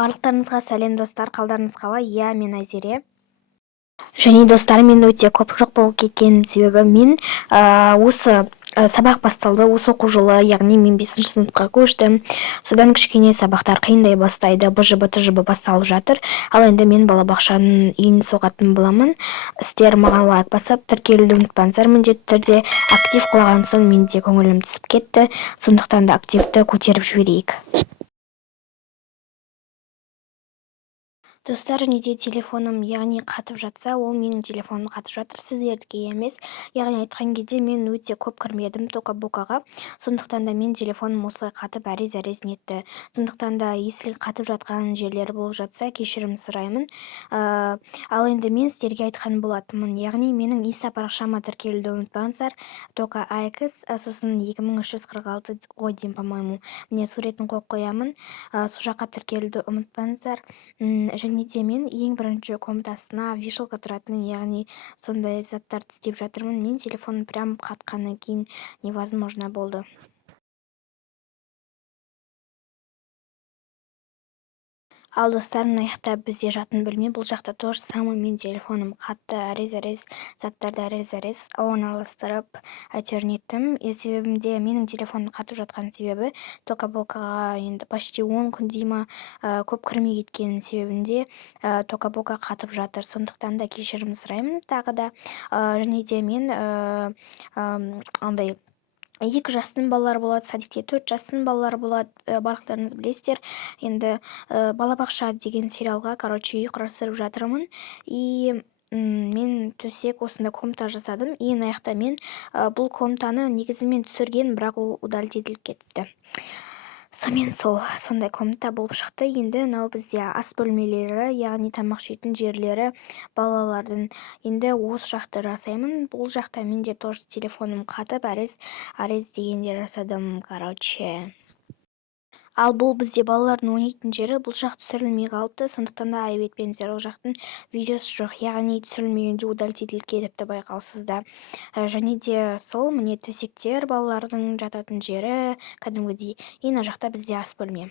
Барлықтарыңызға сәлем достар, қалдарыңыз қалай? Иә, мен Айзере. Және достар, мен өте көп жоқ болып кеткен себебі мен осы сабақ басталды, осы оқу жылы, яғни мен 5-ші сыныпқа көштім. Содан кішкене сабақтар қиындай бастайды, БЖБ, ТЖБ басталып жатыр. Ал енді мен балабақшаның үйін соғатын боламын. Сіздер маған лайк басып, тіркелуді ұмытпаңыздар, міндетті түрде. Актив құлаған соң менде көңілім түсіп кетті. Сондықтан да активті көтеріп жіберейік. Достар, және де телефоным яғни қатып жатса, ол менің телефоным қатып жатыр, сіздердікі емес. Яғни айтқан кезде мен өте көп кірмедім тока-бокаға. Сондықтан да мен телефоным осылай қатып әрез-әрез нетті. Сондықтан да если қатып жатқан жерлері болып жатса, кешірім сұраймын. Ал енді мен сіздерге айтқан болатынмын. Яғни менің инста парақшама тіркелуді ұмытпаңыздар. Тока AX, сосын 2346 ой деймін, по-моему. Міне суретін қойып қоямын. Сол жаққа тіркелуді ұмытпаңыздар. Және де мен ең бірінші комнатасына вешалка тұратын, яғни сондай заттарды істеп жатырмын. Мен телефоным прям қатқаннан кейін невозможно болды. Ал достар, мына жақта бізде жатын бөлме, бұл жақта то же самое, мен телефоным қатты, әрез-әрез заттарды әрез-әрез орналастырып әйтеуір неттім. Себебінде менің телефоным қатып жатқан себебі тока-бокаға енді почти 10 күн дейма көп кірмей кеткен себебінде тока-бока қатып жатыр. Сондықтан да кешірім сұраймын тағы да. Және де мен андай 2 жастың балалары болады, садикте 4 жастың балалары болады, барлықтарыңыз білесіздер. Енді балабақша деген сериалға, үй құрастырып жатырмын. И мен төсек осында комната жасадым. И мына жақта мен бұл комнатаны негізімен түсірген, бірақ ол удалить етіліп кетіпті. Сонымен сондай комната болып шықты. Енді мынау бізде ас бөлмелері, яғни тамақ жейтін жерлері балалардың. Енді осы жақты жасаймын. Бұл жақта менде тоже телефоным қатып, әрез дегенде жасадым, Ал бұл бізде балалардың ойнайтын жері, бұл жақ түсірілмей қалыпты, сондықтан да айып етпеңіздер, ол жақтың видеосы жоқ, яғни түсірілмегенде удалить етіліп кетіпті байқаусызда. Және де сол міне төсектер, балалардың жататын жері, кәдімгідей. И мына жақта бізде ас бөлме.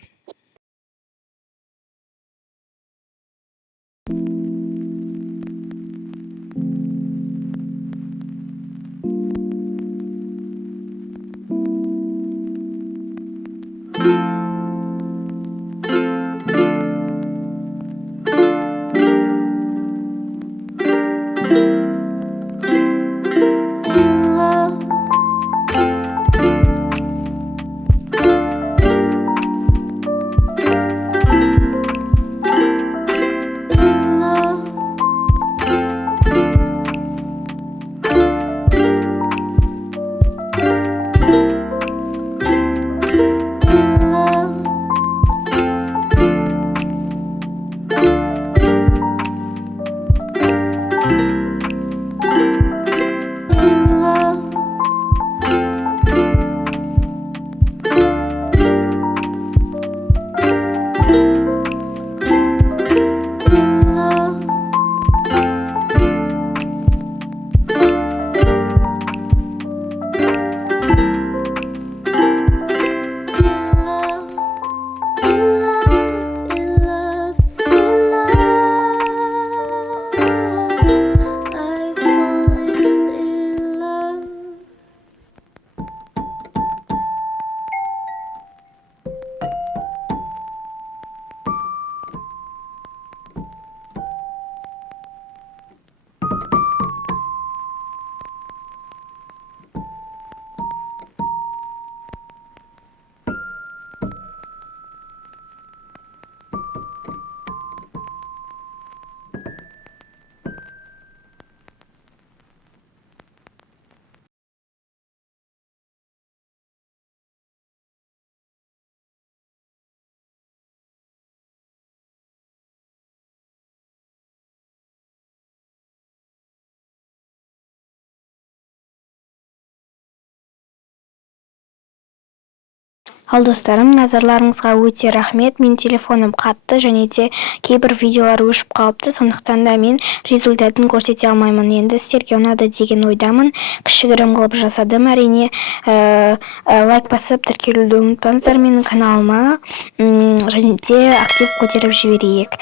Ал достарым, назарларыңызға өте рахмет. Мен телефоным қатты және де кейбір видеолар өшіп қалыпты, сондықтан да мен результатын көрсете алмаймын. Енді сіздерге ұнады деген ойдамын. Кішігірім қылып жасадым, әрине. Лайк басып тіркелуді ұмытпаңыздар менің каналыма, және де актив көтеріп жіберейік.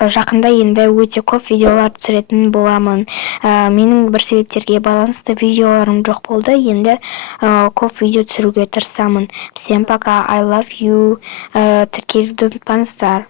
Жақында енді өте көп видеолар түсіретін боламын. Менің бір себептерге байланысты видеоларым жоқ болды. Енді көп видео түсіруге тырысамын. Всем пока, I love you. Тіркелуді ұмытпаңыздар.